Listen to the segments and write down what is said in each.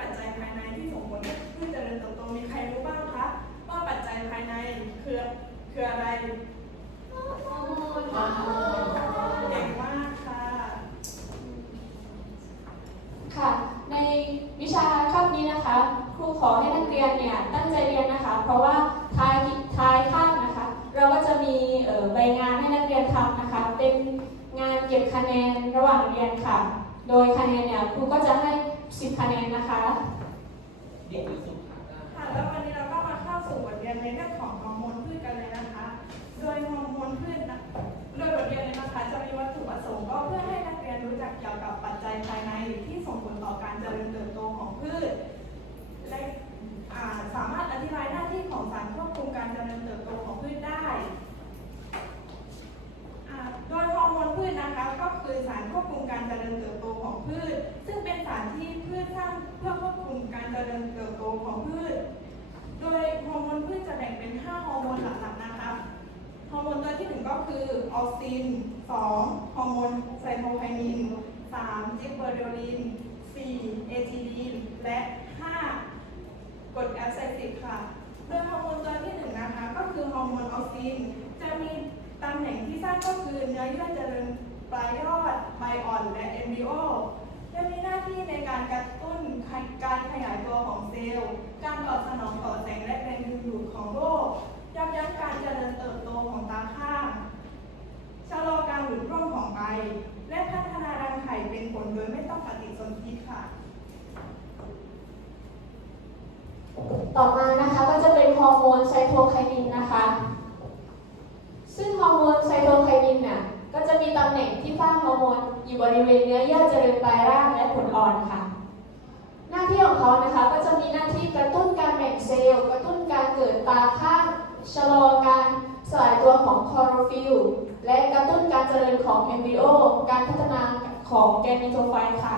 ปัจจัยภายในที่ส่งผลให้พืชเจริญเติบโตมีใครรู้บ้างคะว่าปัจจัยภายในคือคืออะไรฮอร์โมนเก่งมากค่ะ ค่ะ ในวิชาคาบนี้นะคะ ครูขอให้นักเรียนเนี่ยตั้งใจเรียนนะคะ เพราะว่าท้ายท้ายคาบนะคะ เราก็จะมีเอ่อใบงานให้นักเรียนทำนะคะ เป็นงานเก็บคะแนนระหว่างเรียนค่ะ โดยคะแนนเนี่ยครูก็จะให้ 10 คะแนนนะคะ เด็กอยู่สุขค่ะแล้ววันนี้เราก็มาเข้าสู่บทเรียนในเรื่องของ ก็คือออกซิน 2 ฮอร์โมนไซโทไคนิน 3 จิบเบอร์โดลิน 4 เอทิลีน และ 5 กรดแอปไซติกค่ะ โดยฮอร์โมนตัวที่1นะคะก็คือฮอร์โมนออกซิน จะมีตำแหน่งที่สร้างก็คือเนื้อเยื่อเจริญปลายยอดใบอ่อนและเอมบริโอจะมีหน้าที่ในการกระตุ้นการขยายตัวของเซลล์ การตอบสนองต่อแสงและแรงดึงดูดของโลกยับยั้งการเจริญเติบโตของตาข้าง ชะลอการหลุดร่วงของใบ และพัฒนารังไข่เป็นผลโดยไม่ต้องปฏิสนธิค่ะ ต่อมานะคะก็จะเป็นฮอร์ โมนไซโทไคนินนะคะ ซึ่งฮอร์โมนไซโทไคนินเนี่ยก็จะมีตำแหน่งที่สร้างฮอร์โมนอยู่บริเวณเนื้อเยื่อเจริญปลายร่างและผลอ่อนค่ะ หน้าที่ของเขานะคะก็จะมีหน้าที่กระตุ้นการแบ่งเซลล์กระตุ้นการเกิดตาข้างชะลอการสลายตัวของคลอโรฟิลและกระตุ้นการเจริญของเอมบริโอการพัฒนาของแกนมิโทไฟค่ะ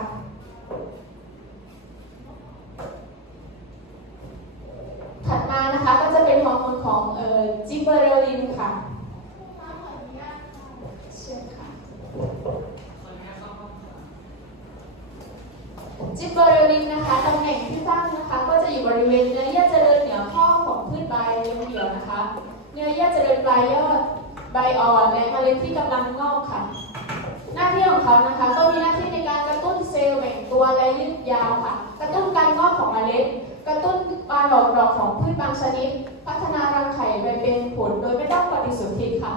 ถัด มานะคะก็จะเป็นฮอร์โมนของเอ่อจิเบอเรลินค่ะเชิญค่ะขออนุญาตเข้าห้องค่ะจิบเบอเรลินนะคะตำแหน่งที่ตั้งนะคะ ก็จะอยู่บริเวณเนื้อเยื่อเจริญเหนือข้อของพืชใบเลี้ยงเดี่ยวนะคะ เนื้อเยื่อเจริญปลายยอดใบอ่อนและเมล็ดที่กำลังงอกค่ะ หน้าที่ของเขานะคะ ก็มีหน้าที่ในการกระตุ้นเซลล์แบ่งตัวและยืดยาวค่ะ กระตุ้นการงอกของเมล็ด กระตุ้นการออกดอกของพืชบางชนิด พัฒนารังไข่ไปเป็นผลโดยไม่ต้องปฏิสนธิค่ะ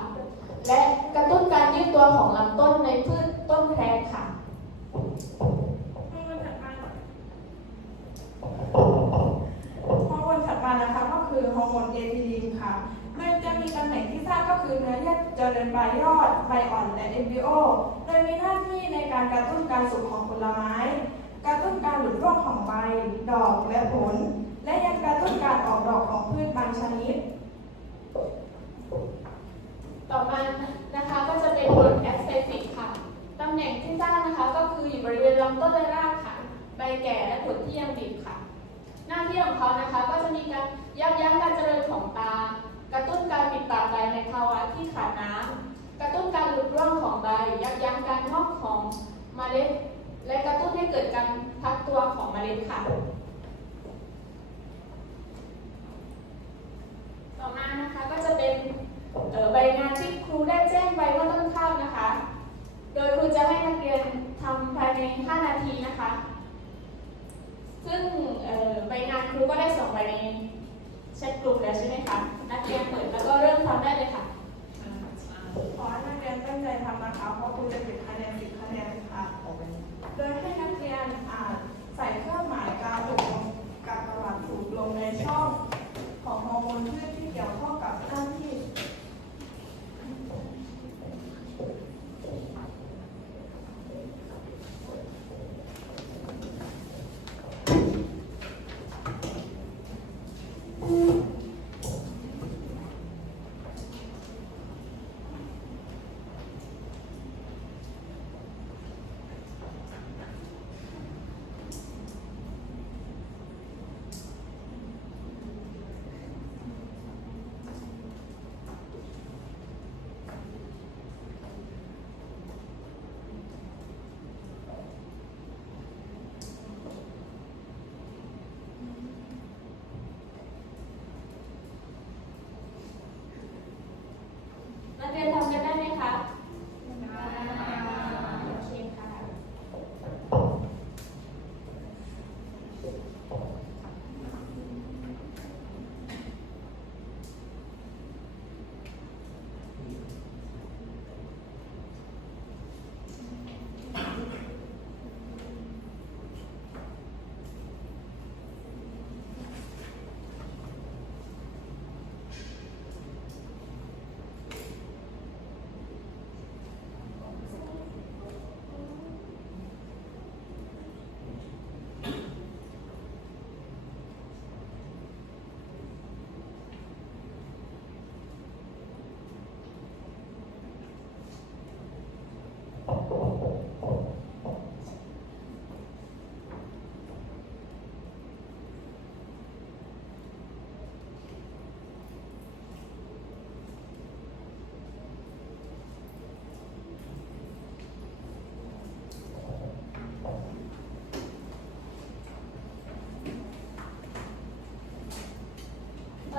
และกระตุ้นการยืดตัวของลำต้นในพืชต้นแครค่ะฮอร์โมนถัดมาฮอร์โมนถัดมานะคะก็คือฮอร์โมนเอทิลีนค่ะโดยจะมีตำแหน่งที่ทราบก็คือเนื้อเยื่อเจริญใบยอดใบอ่อนและเอมบริโอโดยมีหน้าที่ในการกระตุ้นการสุกของผลไม้ ร่วงของใบ ดอกและผล และยังกระตุ้นการออกดอกของพืชบางชนิด ต่อมานะคะก็จะเป็นกรดแอคไซติกค่ะ ตำแหน่งที่สร้างนะคะก็คืออยู่บริเวณลำต้นและรากค่ะ ใบแก่และผลที่ยังดิบค่ะ หน้าที่ของเขานะคะก็จะมีการยับยั้งการเจริญของตา กระตุ้นการปิดปากใบในภาวะที่ขาดน้ำกระตุ้นการหลุดร่วงของใบ ยับยั้งการงอกของเมล็ดและกระตุ้นให้เกิดการพักตัว มล็ดค่ะ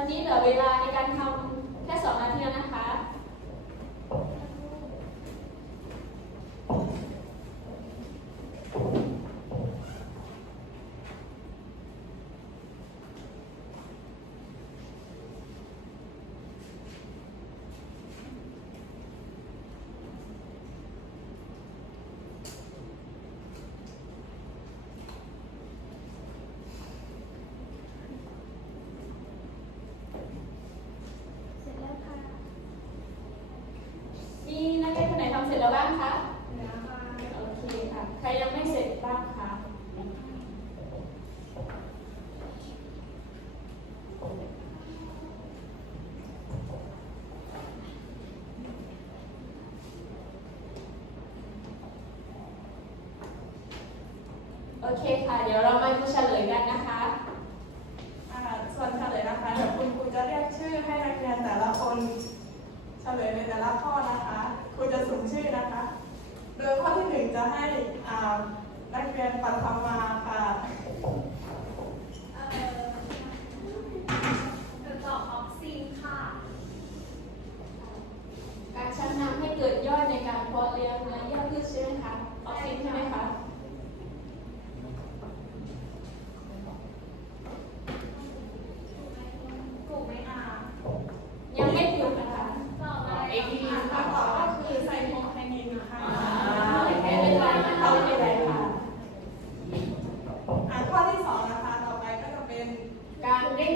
ตอนนี้เหลือเวลาในการท เสร็จแล้วบ้างคะ โอเคค่ะ ใครยังไม่เสร็จบ้างคะ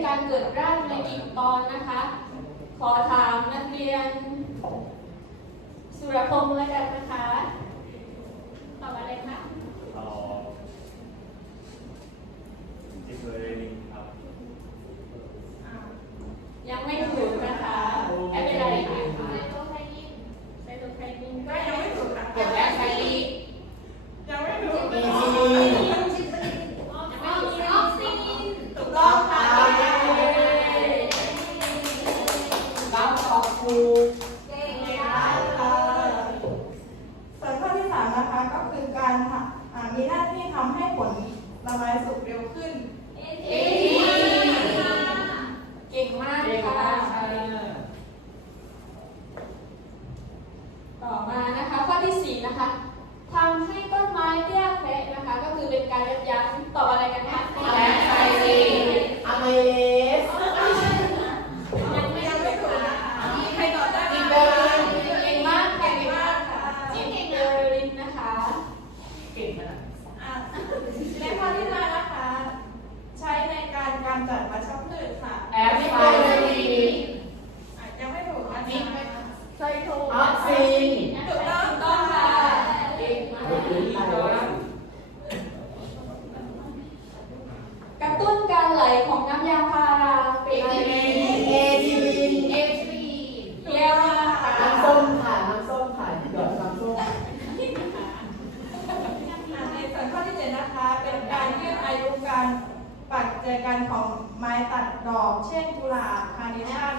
การเกิดร่างในอีกตอนนะคะ ขอถามนักเรียน สุรพงษ์แล้วกันนะคะตอบอะไรคะตอบที่เลย เช่นกุหลาบคาร์เนชั่น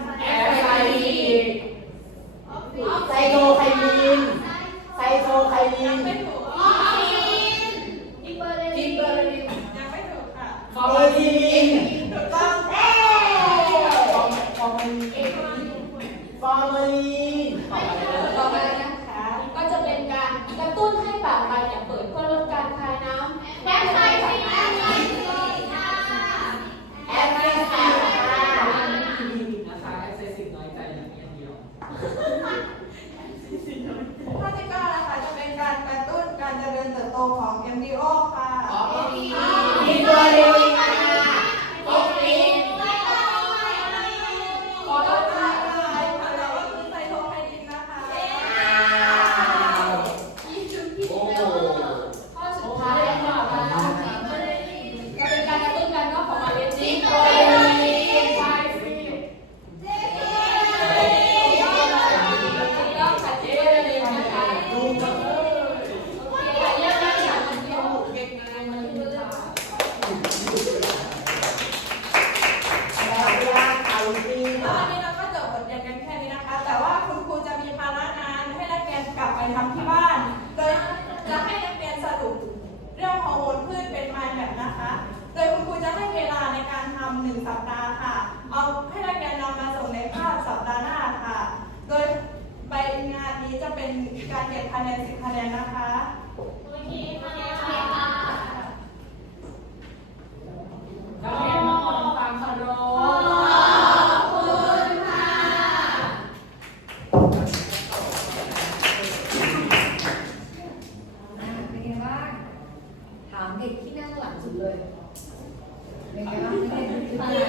สัปดาห์ค่ะ เอาให้นักเรนนำมาส่งในภาพสัปดาห์หน้าค่ะ โดยใบงานนี้จะเป็นการเก็บคะแนนสิบคะแนนนะคะโอเคค่ะนัเรียนมาขอความเคารถามเด็กที่นั่งหลังสุดเลยเป็นไงบ้าง ย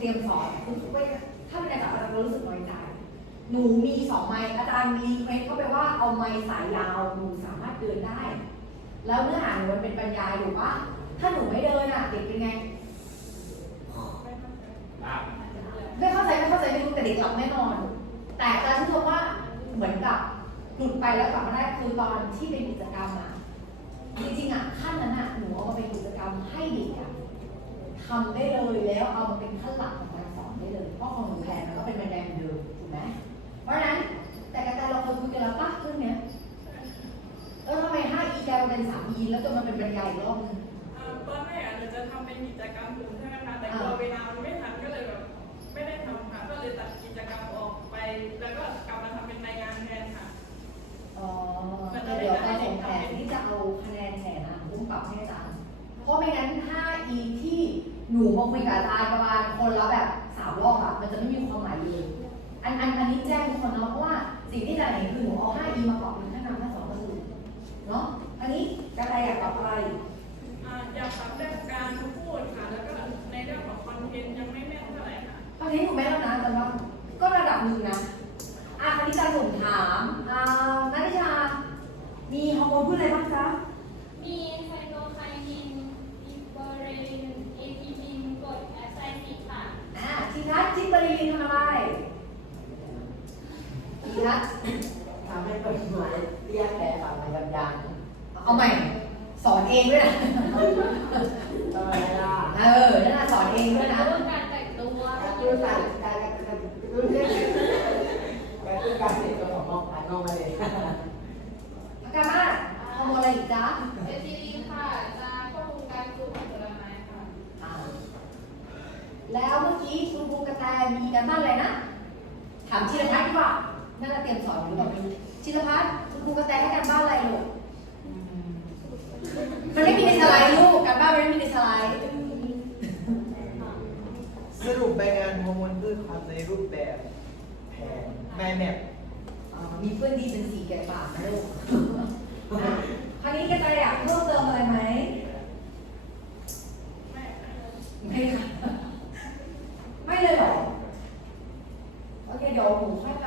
เตรียมสอนคุณครูไม่ถ้าเป็นอาจารย์เรารู้สึกน้อยใจ หนูมีสองไมค์อาจารย์มีเควสเข้าไปว่าเอาไมค์สายยาวหนูสามารถเดินได้ แล้วเนื้อหาหนูมันเป็นบรรยายถูกปะถ้าหนูไม่เดินอะเด็กเป็นไงไม่เข้าใจไม่เข้าใจไม่รู้แต่เด็กหลับแน่นอน แต่อาจารย์ชื่นชมว่าเหมือนกับหลุดไปแล้วกลับมาได้คือตอนที่เป็นกิจกรรมอะจริงๆอะขั้นนั้นอะหนูเอามาเป็นกิจกรรมให้เด็กอะ ทำได้เลยแล้วเอามาเป็นขั้นหลักของการสอนได้เลย เพราะของหนูแผนมันก็เป็นบรรยายเหมือนเดิมถูกไหมเพราะฉะนั้นแต่กระจายเราเคยคุยกันแล้วปะเรื่องเนี้ยเออทำไม 5E กลายมาเป็น 3E แล้วจนมันเป็นบรรยายอีกรอบนึงอ่าตอนแรกอาจจะทำเป็นกิจกรรมกลุ่มใช่ไหมคะแต่กลัวเวลามันไม่ทันก็เลยแบบไม่ได้ทำค่ะก็เลยตัดกิจกรรมออกไป แล้วก็กลับมาทำเป็นรายงานแทนค่ะ อ๋อแต่เดี๋ยวการส่งแผนที่จะเอาคะแนนแผนอะต้องปรับให้อาจารย์เพราะไม่งั้น 5E ที่ห นูมาคุยกับอาจารย์ประมาณคนละแบบสามรอบอะมันจะไม่มีความหมายเลย อันอันอันนี้แจ้งทุกคนเนาะเพราะว่าสิ่งที่อาจารย์เห็นคือหนูเอา 5E มาปรับเป็นขั้นนำขั้นสองขั้นสูงเนาะ อันนี้กระไรอยากปรับอะไร อ่าอยากปรับเรื่องการพูดค่ะ แล้วก็ในเรื่องของคอนเทนต์ยังไม่แม่นเท่าไหร่ค่ะ ตอนนี้หนูแม่แล้วนะแต่ว่าก็ระดับหนึ่งนะ อะคณิตศาสตร์หนุ่มถามอ่านัทนิชา มีฮอร์โมนพืชอะไรบ้างจ๊ะ มีไซโตไคนินอิเบอเรลินเอทีพินกรดแอสไซติกค่ะ อ่าทีทัศน์จิตบรีนทำอะไรทีทัศน์ ทำให้ต้นไม้เรียกแผลฝังในลำดัง เอาใหม่ สอนเองด้วยนะ ทำไมล่ะ เออนั่นน่ะสอนเองด้วยนะ เรื่องการแต่งตัว การดูสัตว์การการดูเรื่องการดูการเสร็จตัวของมองผ่านมองมาเลย อาการบ้านฮอร์โมนอะไรอีกจ๊ะ เอทีลินค่ะจะควบคุมการสูบของผลไม้ค่ะ อ่า แล้วเมื่อกี้คุณครูกระแตมีการบ้านอะไรนะ ถามชิลพัฒน์ดีกว่าน่าจะเตรียมสอนอยู่ตอนนี้ชิลพัฒน์คุณครูกระแตให้การบ้านอะไรลูกมันไม่มีในสไลด์ลูกการบ้านมันไม่มีในสไลด์สรุปใบงานฮอร์โมนพืชครับในรูปแบบแผนแมแมปอ่ามีเพื่อนดีเป็นสีแก่ปากนะลูกคราวนี้กระจายอยากเพิ่มเติมอะไรไหมไม่ค่ะ ไม่เลยเหรอ โอ